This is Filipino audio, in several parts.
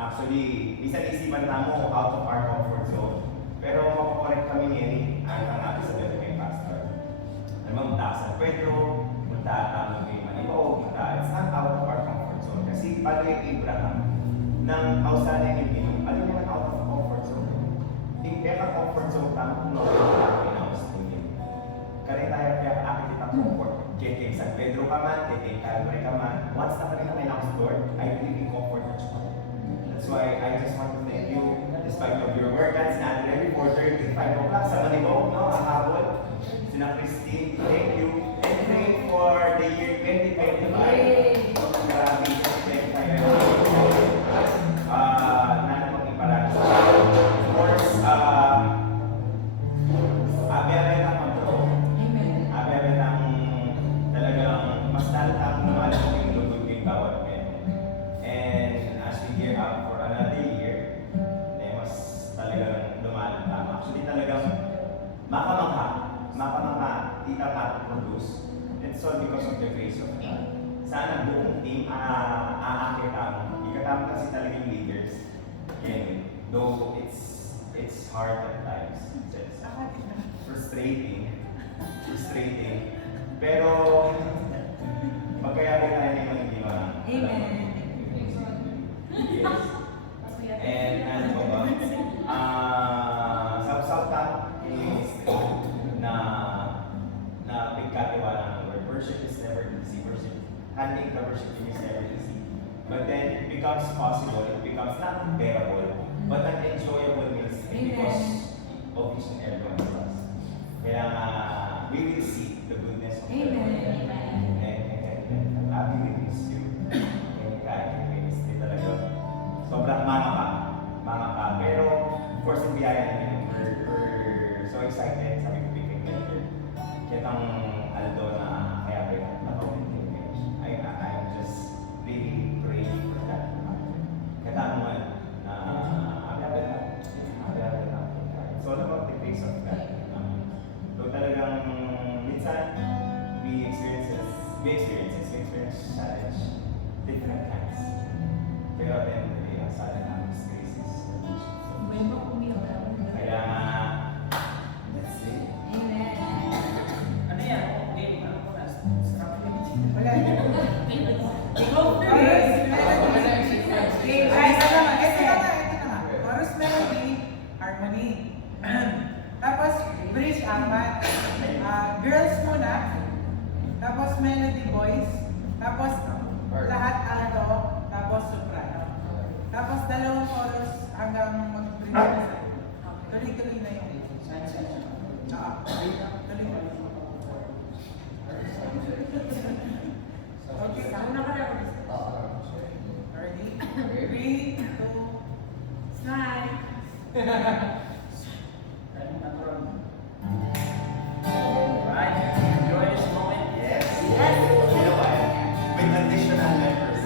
Actually, minsan isipan na mo out of our comfort zone. Pero makukorek kami ngayon, ang natin sa dito kay Pastor. Alam mo, sa Pedro, magtatama kay Manibo, it's not out of our comfort zone. Kasi paano yung Abraham, ng kausanan yung Pino, alam mo out of comfort zone. Yung kaya comfort zone, tamang no, yung pinawas mo yun. Kaya tayo kaya akin itang comfort. Kaya kay San Pedro ka man, kay Calvary ka man, once na kanina may nakas Lord, I believe in comfort at joy. That's why I just want to thank you, despite of your work, at natin every 4:30, 5 o'clock sa Manibo, no, ang hapon. Sina Christine, thank you. And pray for the year 2025. Grabe, thank you. Na mag-iparag. Of course, abi-abi lang mag-grow. Abi-abi lang talagang mas talatang lumalang yung lugod yung bawat men. And as we gear up for another year, mas talagang lumalang tama. Actually talagang makamangha, di ka produce. It's all because of the grace of God. Sana buong team aakita mo. Ikatama kasi talagang leaders. And though it's hard at times. It's frustrating. Pero magkayari tayo na yung hindi mga. Amen. Yes. And ano pa ba? Sa is na pagkatiwala ng word. Worship is never easy. Handling the worshiping is never easy. But then it becomes possible. It becomes not unbearable, but an enjoyable meal because of each and every one of us. Kaya we will see the goodness of the Lord. And happy we miss you. And kahit we miss you talaga. Sobrang mga ka. Pero of course, yung biyaya namin, we're so excited. Sabi ko, we can get here. Kitang Aldo na kaya ba yung I'm just really praying for that. Katanungan na it's all about the grace of God. So talagang minsan, we experience challenge different times. Pero at the end of the day, ang sana namin is grace is kaya let's see. Amen. Ano yan? Game, ano po na? Wala. Go first! Ito na. Chorus melody, harmony. Tapos bridge apat. Girls muna. Tapos melody voice. Tapos lahat alto. Tapos soprano. Tapos dalawang chorus hanggang mag-bridge na sa'yo. Tuloy-tuloy na yung tuloy-tuloy. Okay, una ka na. Ready? 3, 2, smile. Right? Enjoy this moment. Yes. You know what? With additional members.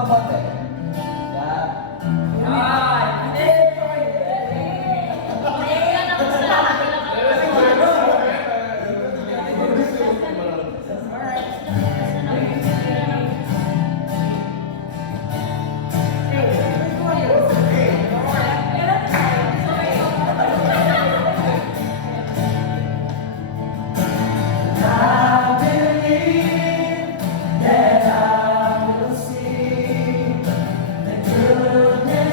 mabote. Yeah. Ah, hindi. I believe that I will see the goodness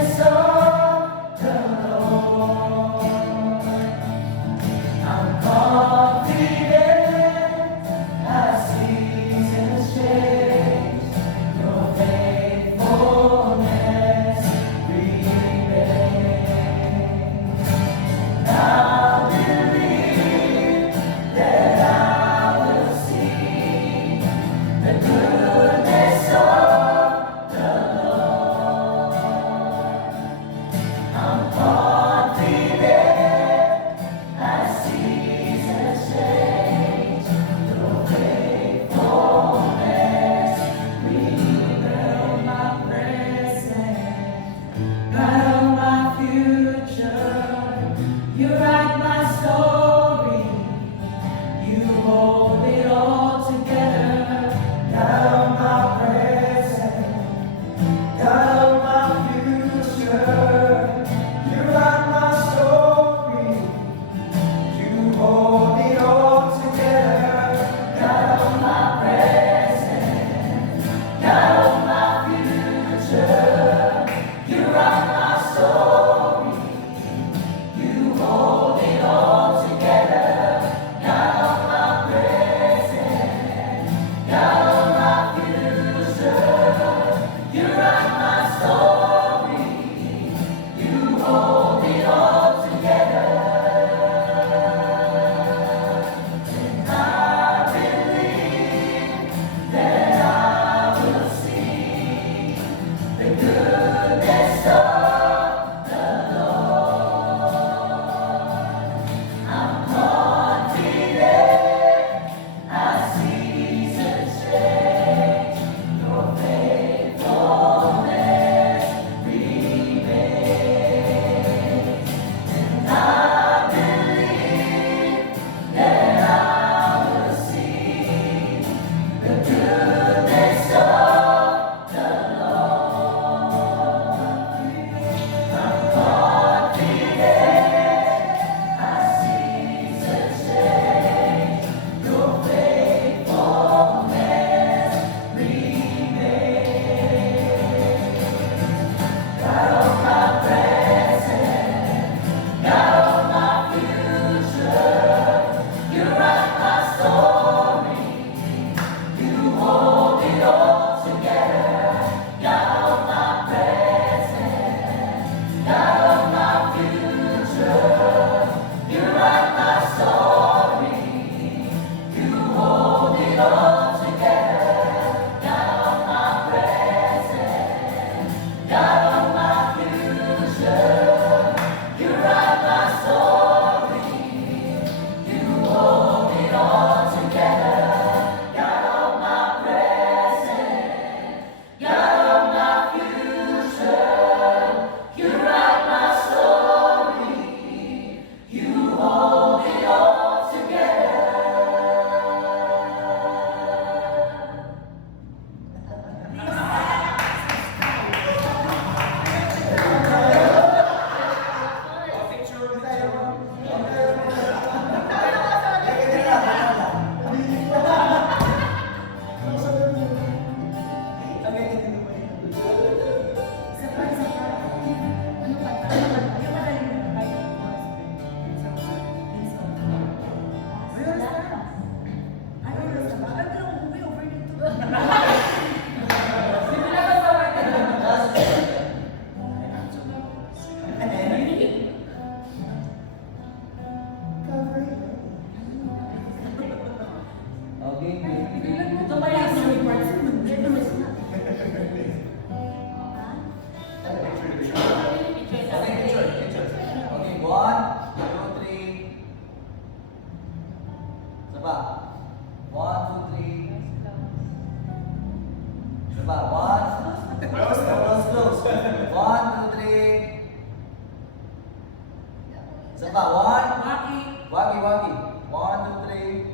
Isa pa. One. Waki. Wagi, wagi. 1, 2, 3.